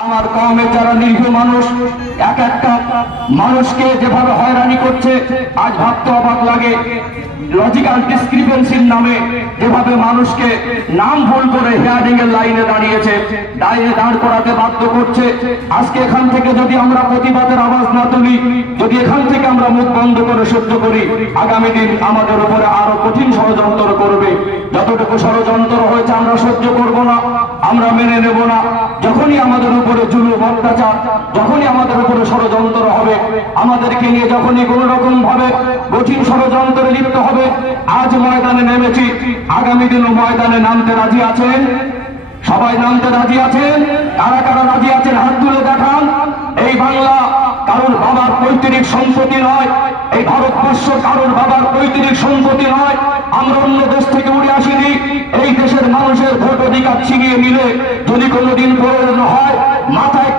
আমার কওমের যারা নিরীহ মানুষ এক একটা মানুষকে যেভাবে হয়রানি করছে, আজ ভাবতে অবাক লাগে। লজিক্যাল ডিসক্রিপেন্সির নামে যেভাবে মানুষকে নাম ভুল করে হিয়ারিং এর লাইনে দাঁড়িয়েছে, দাঁড় করাতে বাধ্য করছে। আজকে এখান থেকে যদি আমরা প্রতিবাদের আওয়াজ না তুলি, যদি এখান থেকে আমরা মুখ বন্ধ করে সহ্য করি, আগামী দিন আমাদের উপরে আরো কঠিন ষড়যন্ত্র করবে। যতটুকু ষড়যন্ত্র হয়েছে আমরা সহ্য করব না, আমরা মেনে নেব না। যখনই আমাদের উপরে জুলুম অত্যাচার, যখনই আমাদের উপরে ষড়যন্ত্র হবে, আমাদেরকে নিয়ে যখনই কোন রকম ভাবে কঠিন ষড়যন্ত্রে লিপ্ত হবে, আজ ময়দানে নেমেছি, আগামী দিনও ময়দানে নামতে রাজি আছেন? সবাই নামতে রাজি আছেন? কারা কারা রাজি আছেন হাত তুলে দেখান। এই বাংলা কারোর বাবার পৈতৃক সম্পত্তি নয়, এই ভারতবর্ষ কারোর বাবার পৈতৃক সম্পত্তি নয়। আমরা অন্য দেশ থেকে উড়ে আসিনি। এই দেশের মানুষের ভোট অধিকার ছিনিয়ে নিলে যদি কোনোদিন প্রয়োজন হয়, মাথায়